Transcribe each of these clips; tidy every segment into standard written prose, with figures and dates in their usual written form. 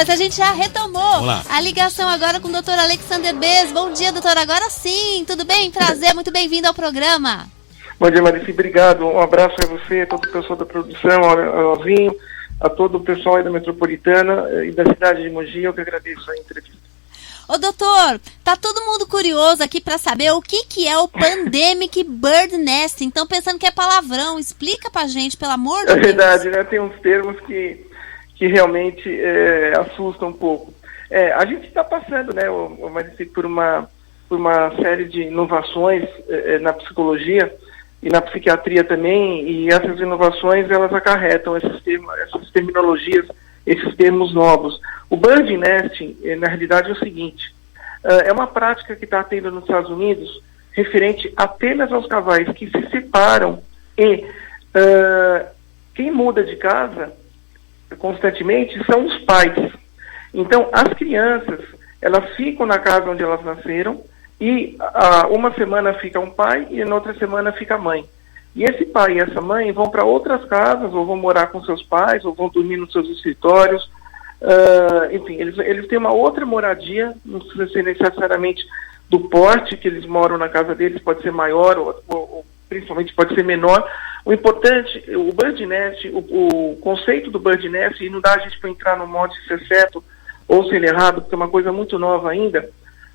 mas a gente já retomou Olá. a ligação agora com o Dr. Alexander Bez. Bom dia, doutor. Agora sim, tudo bem? Prazer, muito bem-vindo ao programa. Bom dia, Marici, obrigado. Um abraço a você, a todo o pessoal da produção, ao Ozinho, a todo o pessoal aí da Metropolitana e da cidade de Mogi. Eu que agradeço a entrevista. Ô, doutor, tá todo mundo curioso aqui para saber o que é o Pandemic Bird Nesting. Então, pensando que é palavrão, explica pra gente, pelo amor de Deus. É verdade, né? Tem uns termos que realmente assustam um pouco. A gente está passando, né, Marici, por uma série de inovações na psicologia e na psiquiatria também, e essas inovações, elas acarretam essas terminologias, esses termos novos. O bird nesting, na realidade, é o seguinte, é uma prática que está tendo nos Estados Unidos referente apenas aos casais que se separam e quem muda de casa constantemente são os pais. Então, as crianças, elas ficam na casa onde elas nasceram e uma semana fica um pai e na outra semana fica a mãe. E esse pai e essa mãe vão para outras casas, ou vão morar com seus pais, ou vão dormir nos seus escritórios. Enfim, eles têm uma outra moradia, não precisa ser necessariamente do porte que eles moram na casa deles, pode ser maior ou principalmente pode ser menor. O importante, o bird nest, o conceito do bird nest, e não dá a gente para entrar no modo de ser certo ou ser errado, porque é uma coisa muito nova ainda,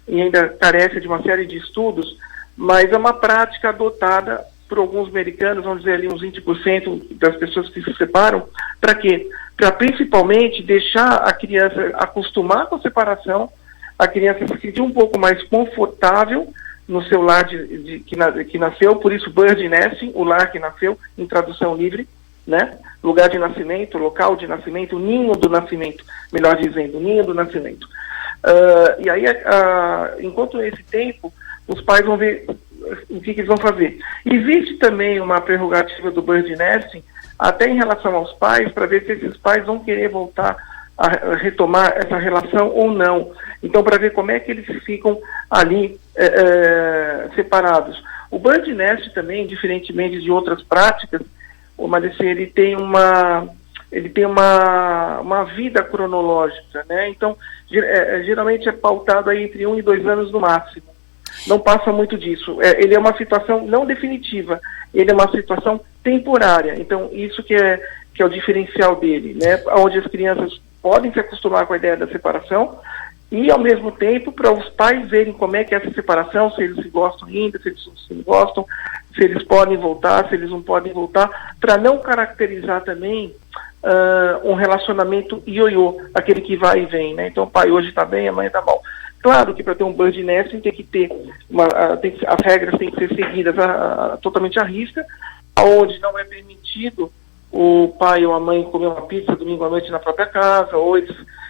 e ainda carece de uma série de estudos, mas é uma prática adotada por alguns americanos, vamos dizer ali uns 20% das pessoas que se separam. Para quê? Para principalmente deixar a criança acostumar com a separação, a criança se sentir um pouco mais confortável no seu lar que nasceu, por isso bird nesting, o lar que nasceu, em tradução livre, né? Lugar de nascimento, local de nascimento, ninho do nascimento, melhor dizendo, ninho do nascimento. E aí, enquanto esse tempo, os pais vão ver o que eles vão fazer. Existe também uma prerrogativa do bird nesting, até em relação aos pais, para ver se esses pais vão querer voltar a retomar essa relação ou não. Então, para ver como é que eles ficam ali separados. O bird nest também, diferentemente de outras práticas, ele tem uma vida cronológica, né? Então, geralmente é pautado aí entre 1 e 2 anos no máximo. Não passa muito disso. Ele é uma situação não definitiva, ele é uma situação temporária. Então, isso que é o diferencial dele, né? Onde as crianças podem se acostumar com a ideia da separação e, ao mesmo tempo, para os pais verem como é que é essa separação, se eles se gostam ainda, se eles não se gostam, se eles podem voltar, se eles não podem voltar, para não caracterizar também um relacionamento ioiô, aquele que vai e vem, né? Então, o pai hoje está bem, a mãe está mal. Claro que para ter um bird nesting tem que ter as regras têm que ser seguidas totalmente à risca, onde não é permitido o pai ou a mãe comer uma pizza domingo à noite na própria casa.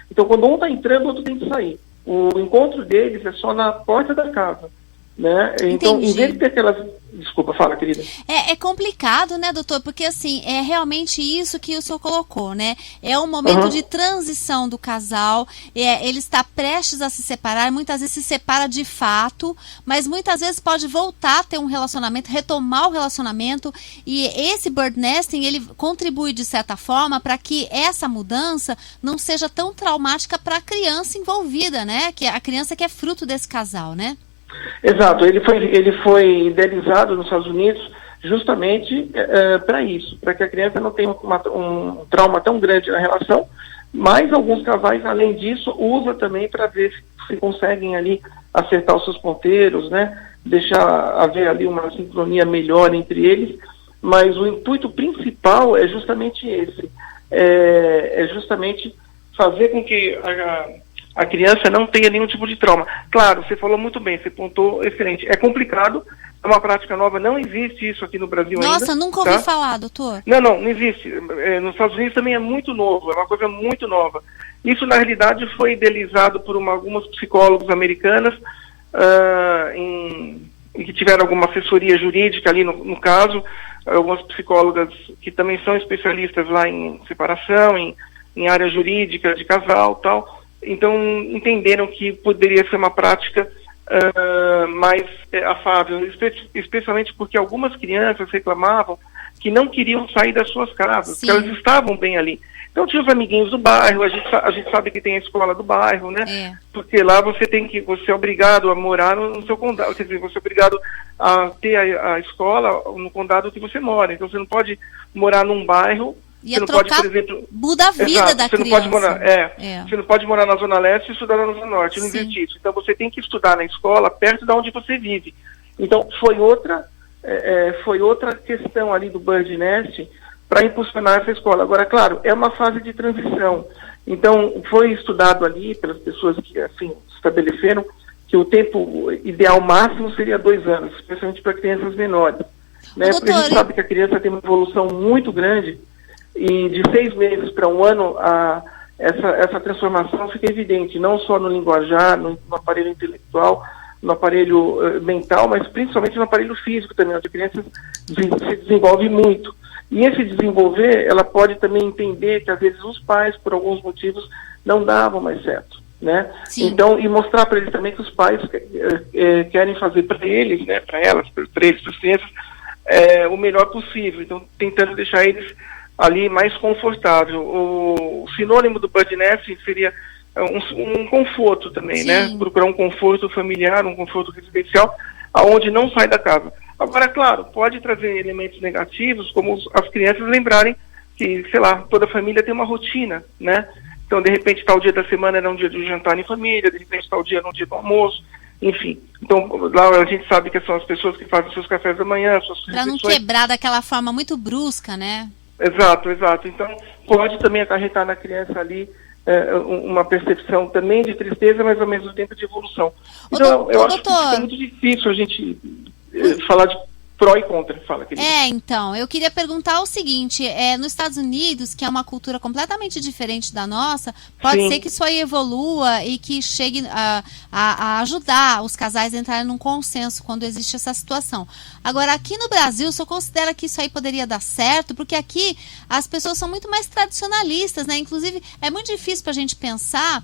Então, quando um está entrando, o outro tem que sair. O encontro deles é só na porta da casa, né? Então, em vez de ter aquelas... Desculpa, fala, querida. É complicado, né, doutor? Porque, assim, é realmente isso que o senhor colocou, né? É um momento de transição do casal, ele está prestes a se separar, muitas vezes se separa de fato, mas muitas vezes pode voltar a ter um relacionamento, retomar o relacionamento, e esse bird nesting, ele contribui, de certa forma, para que essa mudança não seja tão traumática para a criança envolvida, né? Que é a criança que é fruto desse casal, né? Exato, ele foi idealizado nos Estados Unidos justamente para isso, para que a criança não tenha um trauma tão grande na relação, mas alguns casais, além disso, usam também para ver se conseguem ali acertar os seus ponteiros, né? Deixar haver ali uma sincronia melhor entre eles, mas o intuito principal é justamente esse, é justamente fazer com que a criança não tenha nenhum tipo de trauma. Claro, você falou muito bem, você pontou excelente. É complicado, é uma prática nova, não existe isso aqui no Brasil ainda. Nossa, nunca ouvi falar, doutor. Não existe. Nos Estados Unidos também é muito novo, é uma coisa muito nova. Isso, na realidade, foi idealizado por algumas psicólogos americanas, e que tiveram alguma assessoria jurídica ali no caso, algumas psicólogas que também são especialistas lá em separação, em área jurídica, de casal e tal. Então, entenderam que poderia ser uma prática mais afável, especialmente porque algumas crianças reclamavam que não queriam sair das suas casas, que elas estavam bem ali. Então tinha os amiguinhos do bairro, a gente sabe que tem a escola do bairro, né? Porque lá você é obrigado a morar no seu condado, quer dizer, você é obrigado a ter a escola no condado que você mora. Então você não pode morar num bairro, Ia você não trocar, pode, por exemplo... muda a vida da você criança. Não pode morar, Você não pode morar na Zona Leste e estudar na Zona Norte, não existe isso. Então você tem que estudar na escola perto de onde você vive. Então foi outra questão ali do Bird Nest para impulsionar essa escola. Agora, claro, é uma fase de transição. Então, foi estudado ali pelas pessoas que, assim, estabeleceram que o tempo ideal máximo seria 2 anos, especialmente para crianças menores. Né? Porque a gente sabe que a criança tem uma evolução muito grande e de 6 meses para 1 ano, essa transformação fica evidente, não só no linguajar, no aparelho intelectual, no aparelho mental, mas principalmente no aparelho físico também, onde a criança se desenvolve muito. E esse desenvolver, ela pode também entender que às vezes os pais, por alguns motivos, não davam mais certo, né? Então, e mostrar para eles também que os pais querem fazer para eles, né, para elas, para eles, para as crianças, o melhor possível. Então, tentando deixar eles ali mais confortável. O sinônimo do Bird Nest seria um conforto também, né? Procurar um conforto familiar, um conforto residencial, aonde não sai da casa. Agora, claro, pode trazer elementos negativos, como as crianças lembrarem que, sei lá, toda família tem uma rotina, né? Então, de repente, tal dia da semana era um dia de jantar em família, de repente, tal dia era um dia do almoço, enfim. Então, lá a gente sabe que são as pessoas que fazem seus cafés da manhã, suas para não quebrar daquela forma muito brusca, né? Exato. Então, pode também acarretar na criança ali uma percepção também de tristeza, mas ao mesmo tempo de evolução. Então, eu acho que é muito difícil a gente falar de pró e contra. Fala, querida. Então, eu queria perguntar o seguinte, nos Estados Unidos, que é uma cultura completamente diferente da nossa, pode ser que isso aí evolua e que chegue a ajudar os casais a entrarem num consenso quando existe essa situação. Agora, aqui no Brasil, o senhor considera que isso aí poderia dar certo? Porque aqui as pessoas são muito mais tradicionalistas, né? Inclusive, é muito difícil para a gente pensar,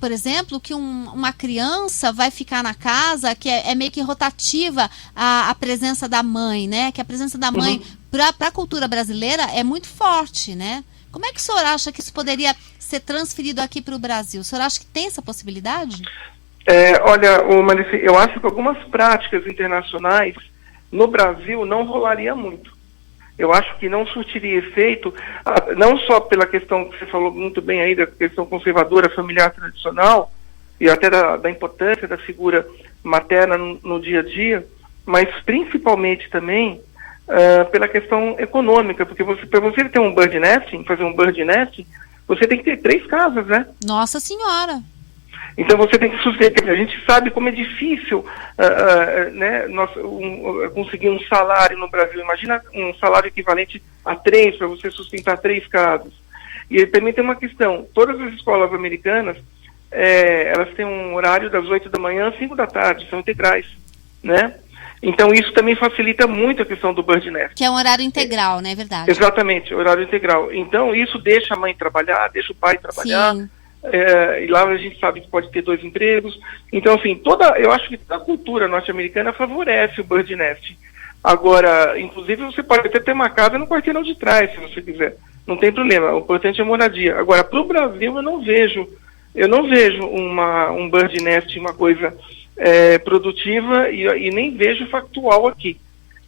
por exemplo, que uma criança vai ficar na casa, que é meio que rotativa a presença da mãe, né? Que a presença da mãe, para a cultura brasileira, é muito forte, né? Como é que o senhor acha que isso poderia ser transferido aqui para o Brasil? O senhor acha que tem essa possibilidade? Olha, eu acho que algumas práticas internacionais no Brasil não rolaria muito. Eu acho que não surtiria efeito, não só pela questão que você falou muito bem aí, da questão conservadora, familiar, tradicional, e até da importância da figura materna no dia a dia, mas principalmente também pela questão econômica, porque para você ter um bird nesting, fazer um bird nesting, você tem que ter 3 casas, né? Nossa Senhora! Então você tem que sustentar. A gente sabe como é difícil né, conseguir um salário no Brasil. Imagina um salário equivalente a 3 para você sustentar 3 casas. E também tem uma questão. Todas as escolas americanas, elas têm um horário das 8 da manhã às 5 da tarde, são integrais, né? Então isso também facilita muito a questão do bird nest. Que é um horário integral, né? É verdade. Exatamente, horário integral. Então isso deixa a mãe trabalhar, deixa o pai trabalhar. Sim. E lá a gente sabe que pode ter 2 empregos. Então, assim, eu acho que a cultura norte-americana favorece o bird nest. Agora, inclusive, você pode até ter uma casa no quarteirão de trás, se você quiser. Não tem problema, o importante é a moradia. Agora, para o Brasil, eu não vejo um bird nest, uma coisa produtiva e nem vejo factual aqui.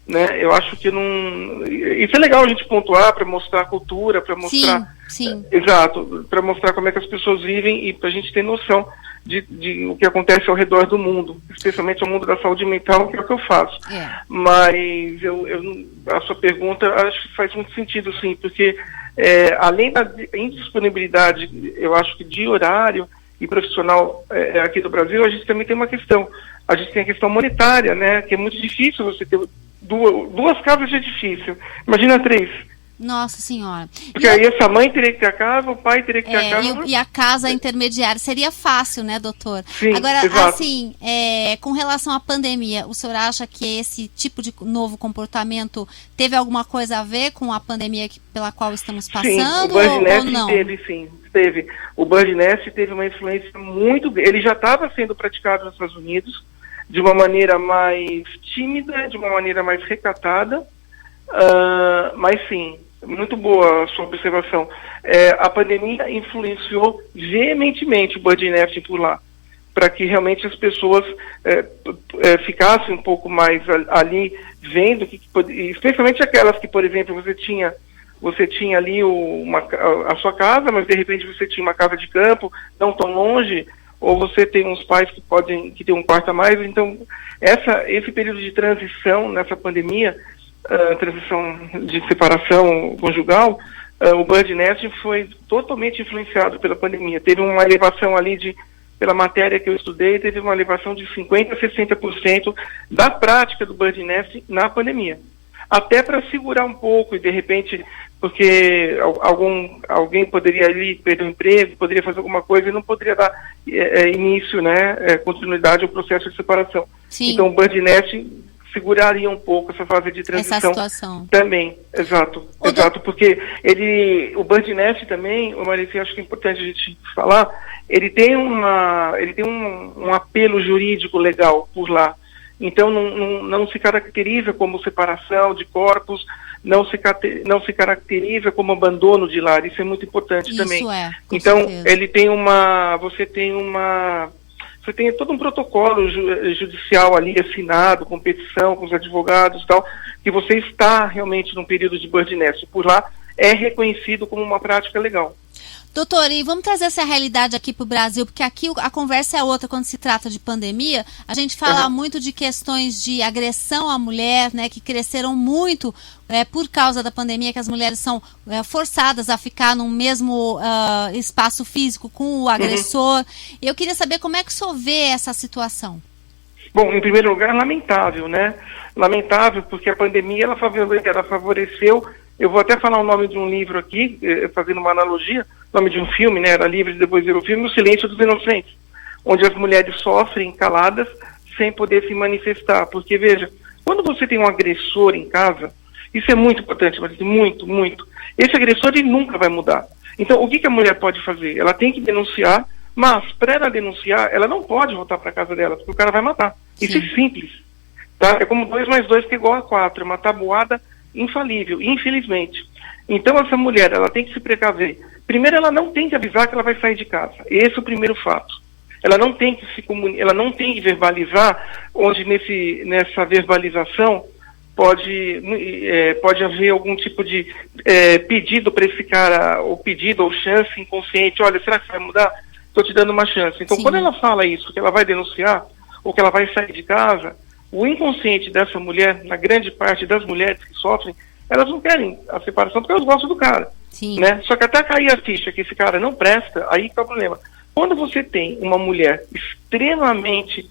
Né? Eu acho que não... Isso é legal a gente pontuar para mostrar a cultura, para mostrar... Sim. Exato, para mostrar como é que as pessoas vivem e para a gente ter noção de o que acontece ao redor do mundo, especialmente ao mundo da saúde mental, que é o que eu faço. Mas a sua pergunta acho que faz muito sentido, sim, porque além da indisponibilidade, eu acho que de horário e profissional aqui do Brasil, a gente também tem uma questão. A gente tem a questão monetária, né, que é muito difícil você ter... 2 casas já é difícil. Imagina 3. Nossa Senhora. Porque aí essa mãe teria que ter a casa, o pai teria que ter a casa. E a casa intermediária seria fácil, né, doutor? Sim, agora, exato. Assim, com relação à pandemia, o senhor acha que esse tipo de novo comportamento teve alguma coisa a ver com a pandemia pela qual estamos passando? Sim, o Bird Nest ou não? Teve. O Bird Nest teve uma influência muito grande. Ele já estava sendo praticado nos Estados Unidos, de uma maneira mais tímida, de uma maneira mais recatada, mas sim, muito boa a sua observação. a pandemia influenciou veementemente o Bird Nesting por lá, para que realmente as pessoas ficassem um pouco mais ali vendo, especialmente aquelas que, por exemplo, você tinha ali a sua casa, mas de repente você tinha uma casa de campo, não tão longe, ou você tem uns pais que têm um quarto a mais. Então, esse período de transição nessa pandemia, transição de separação conjugal, o Bird Nesting foi totalmente influenciado pela pandemia. Teve uma elevação ali pela matéria que eu estudei, teve uma elevação de 50% a 60% da prática do Bird Nesting na pandemia. Até para segurar um pouco e, de repente, porque alguém poderia ali perder o emprego, poderia fazer alguma coisa e não poderia dar início, continuidade ao processo de separação. Sim. Então, o Bird Nesting seguraria um pouco essa fase de transição. Essa situação. Também, exato, porque o Bird Nesting também, Marici, acho que é importante a gente falar, ele tem um apelo jurídico legal por lá. Então, não se caracteriza como separação de corpos, não se caracteriza como abandono de lar. Isso é muito importante também. Então, certeza. Você tem todo um protocolo judicial ali assinado, com petição, com os advogados e tal, que você está realmente num período de Bird Nesting. Por lá é reconhecido como uma prática legal. Doutor, e vamos trazer essa realidade aqui para o Brasil, porque aqui a conversa é outra quando se trata de pandemia. A gente fala muito de questões de agressão à mulher, né, que cresceram muito por causa da pandemia, que as mulheres são forçadas a ficar no mesmo espaço físico com o agressor. Eu queria saber como é que o senhor vê essa situação. Bom, em primeiro lugar, lamentável, né? Lamentável, porque a pandemia ela favoreceu. Eu vou até falar o nome de um livro aqui, fazendo uma analogia, o nome de um filme, né? Era Livre, depois virou filme, O Silêncio dos Inocentes, onde as mulheres sofrem caladas sem poder se manifestar. Porque, veja, quando você tem um agressor em casa, isso é muito importante, mas muito, muito. Esse agressor, ele nunca vai mudar. Então, o que a mulher pode fazer? Ela tem que denunciar, mas, para ela denunciar, ela não pode voltar para a casa dela, porque o cara vai matar. Sim. Isso é simples. Tá? É como 2 mais 2 que é igual a 4, é uma tabuada infalível, infelizmente. Então, essa mulher, ela tem que se precaver. Primeiro, ela não tem que avisar que ela vai sair de casa. Esse é o primeiro fato. Ela não tem que ela não tem que verbalizar, onde nessa verbalização pode haver algum tipo de pedido para esse cara, ou pedido ou chance inconsciente. Olha, será que você vai mudar? Estou te dando uma chance. Então, Sim. Quando ela fala isso, que ela vai denunciar, ou que ela vai sair de casa, o inconsciente dessa mulher, na grande parte das mulheres que sofrem, elas não querem a separação porque elas gostam do cara. Sim. Né? Só que até cair a ficha que esse cara não presta, aí que é o problema. Quando você tem uma mulher extremamente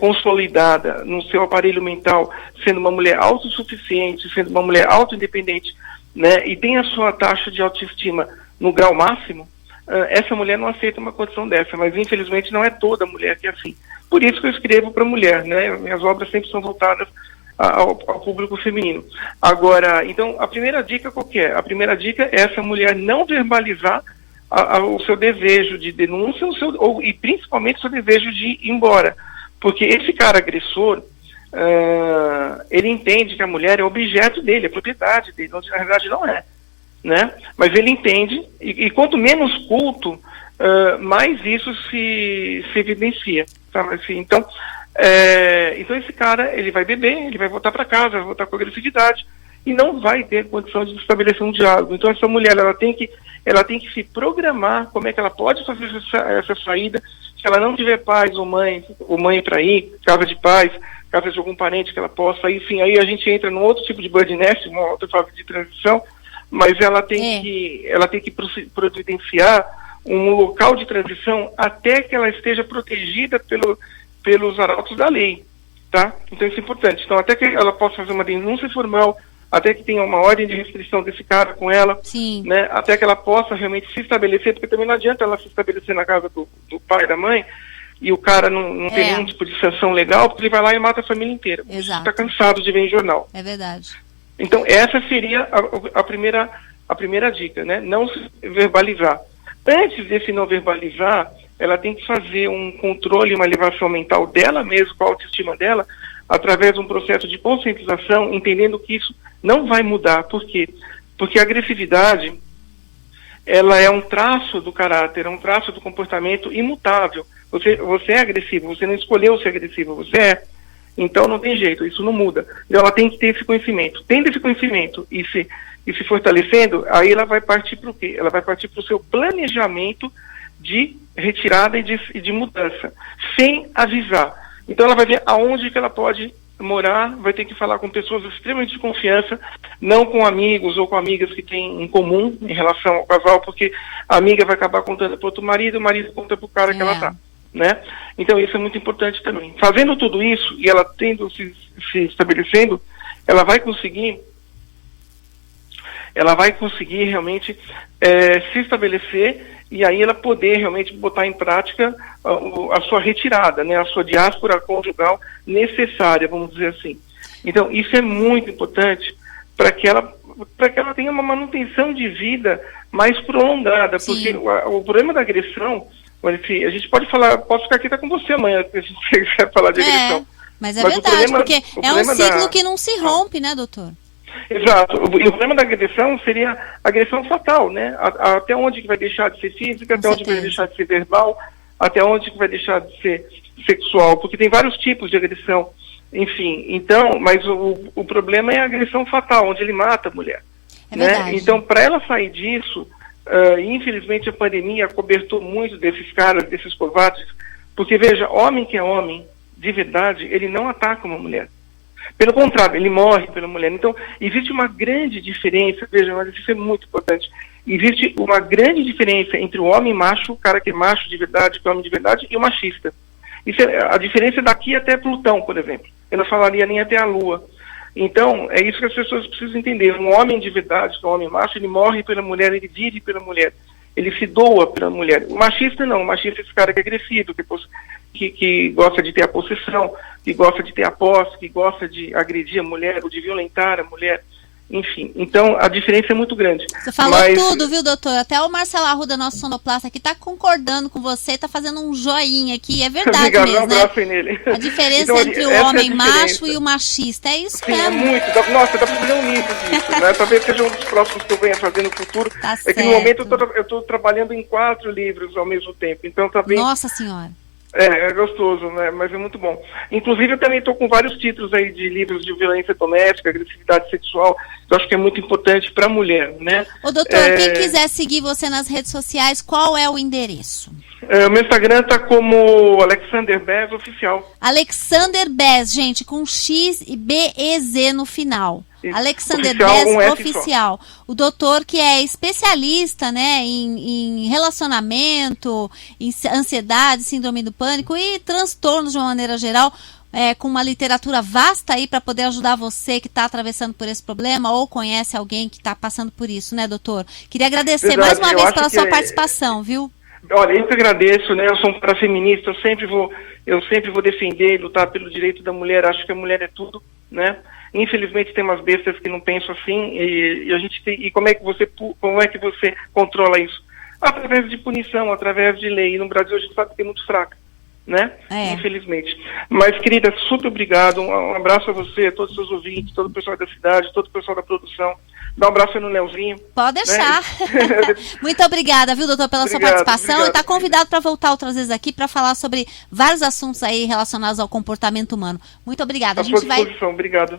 consolidada no seu aparelho mental, sendo uma mulher autossuficiente, sendo uma mulher autoindependente, né, e tem a sua taxa de autoestima no grau máximo, essa mulher não aceita uma condição dessa, mas infelizmente não é toda mulher que é assim. Por isso que eu escrevo para mulher, né? Minhas obras sempre são voltadas ao público feminino. Agora, então, a primeira dica qual que é? A primeira dica é essa mulher não verbalizar o seu desejo de denúncia, e principalmente o seu desejo de ir embora. Porque esse cara agressor, ele entende que a mulher é objeto dele, é propriedade dele, onde na verdade não é. Né? Mas ele entende, e quanto menos culto, mais isso se evidencia. Sabe? Assim, então esse cara, ele vai beber, ele vai voltar para casa, vai voltar com agressividade, e não vai ter condição de estabelecer um diálogo. Então essa mulher, ela tem que se programar como é que ela pode fazer essa saída, se ela não tiver pais ou mãe para ir, casa de pais, casa de algum parente que ela possa ir, enfim, aí a gente entra num outro tipo de Bird Nesting, uma outra fase de transição, mas ela tem que providenciar um local de transição até que ela esteja protegida pelos arautos da lei, tá? Então isso é importante. Então até que ela possa fazer uma denúncia formal, até que tenha uma ordem de restrição desse cara com ela, Sim. Né? Até que ela possa realmente se estabelecer, porque também não adianta ela se estabelecer na casa do pai e da mãe, e o cara não tem nenhum tipo de sanção legal, porque ele vai lá e mata a família inteira. Exato. Está cansado de ver em jornal. É verdade. Então essa seria a primeira dica, né? Não se verbalizar. Antes de se não verbalizar, ela tem que fazer um controle, uma elevação mental dela mesma, com a autoestima dela, através de um processo de conscientização, entendendo que isso não vai mudar. Por quê? Porque a agressividade, ela é um traço do caráter, é um traço do comportamento imutável. Você é agressivo, você não escolheu ser agressivo, você é. Então não tem jeito, isso não muda. Então ela tem que ter esse conhecimento. Tendo esse conhecimento e se fortalecendo, aí ela vai partir para o quê? Ela vai partir para o seu planejamento de retirada e de mudança, sem avisar. Então ela vai ver aonde que ela pode morar, vai ter que falar com pessoas extremamente de confiança, não com amigos ou com amigas que têm em comum em relação ao casal, porque a amiga vai acabar contando para outro marido, o marido conta para o cara que ela está, né? Então isso é muito importante também. Fazendo tudo isso e ela tendo se estabelecendo, ela vai conseguir realmente se estabelecer e aí ela poder realmente botar em prática a sua retirada, né, a sua diáspora conjugal necessária, vamos dizer assim. Então, isso é muito importante para que ela tenha uma manutenção de vida mais prolongada, Sim. porque o problema da agressão, enfim, a gente pode falar, posso ficar aqui com você amanhã, se a gente quiser falar de agressão. Mas verdade, porque é um ciclo que não se rompe, né, doutor? Exato. O problema da agressão seria a agressão fatal, né? Até onde que vai deixar de ser física, até onde vai deixar de ser verbal, até onde que vai deixar de ser sexual, porque tem vários tipos de agressão, enfim. Então, mas o problema é a agressão fatal, onde ele mata a mulher. Né? Então, para ela sair disso, infelizmente a pandemia acobertou muito desses caras, desses covardes, porque veja, homem que é homem, de verdade, ele não ataca uma mulher. Pelo contrário, ele morre pela mulher. Então, existe uma grande diferença, veja, mas isso é muito importante, existe uma grande diferença entre o homem macho, o cara que é macho de verdade, que é homem de verdade, e o machista. A diferença é daqui até Plutão, por exemplo. Eu não falaria nem até a Lua. Então, é isso que as pessoas precisam entender. Um homem de verdade, que é um homem macho, ele morre pela mulher, ele vive pela mulher. Ele se doa pela mulher. O machista não. O machista é esse cara que é agressivo, que gosta de ter a possessão, que gosta de ter a posse, que gosta de agredir a mulher ou de violentar a mulher. Enfim, então a diferença é muito grande. Você falou tudo, viu, doutor? Até o Marcelo Arruda, nosso sonoplasta aqui, está concordando com você, está fazendo um joinha aqui. É verdade. Obrigado, mesmo, um abraço aí nele. A diferença então, entre o homem macho e o machista, é isso mesmo. É muito. Nossa, dá para fazer um livro disso, né? Talvez seja um dos próximos que eu venha fazer no futuro. Tá certo. Que no momento eu estou trabalhando em 4 livros ao mesmo tempo. Então tá bem. Nossa Senhora. É gostoso, né? Mas é muito bom. Inclusive, eu também estou com vários títulos aí de livros de violência doméstica, agressividade sexual, que eu acho que é muito importante para a mulher, né? Ô, doutor, quem quiser seguir você nas redes sociais, qual é o endereço? O meu Instagram tá como Alexander Bez Oficial. Alexander Bez, gente, com X e B-E-Z no final. Isso. Alexander Oficial, Bez Oficial. O doutor que é especialista, né, em relacionamento, em ansiedade, síndrome do pânico e transtornos de uma maneira geral, com uma literatura vasta aí para poder ajudar você que está atravessando por esse problema ou conhece alguém que está passando por isso, né, doutor? Queria agradecer mais uma vez pela sua participação, viu? Olha, eu que agradeço, né? Eu sou um cara feminista, eu sempre vou defender e lutar pelo direito da mulher. Acho que a mulher é tudo, né? Infelizmente tem umas bestas que não pensam assim e a gente tem, e como é que você controla isso? Através de punição, através de lei. E no Brasil a gente sabe que é muito fraca, né? Infelizmente. Mas, querida, super obrigado. Um abraço a você, a todos os seus ouvintes, todo o pessoal da cidade, todo o pessoal da produção. Dá um abraço aí no Leozinho. Pode deixar. Né? Muito obrigada, viu, doutor, pela sua participação. E está convidado para voltar outras vezes aqui para falar sobre vários assuntos aí relacionados ao comportamento humano. Muito obrigada. À sua disposição. Obrigado.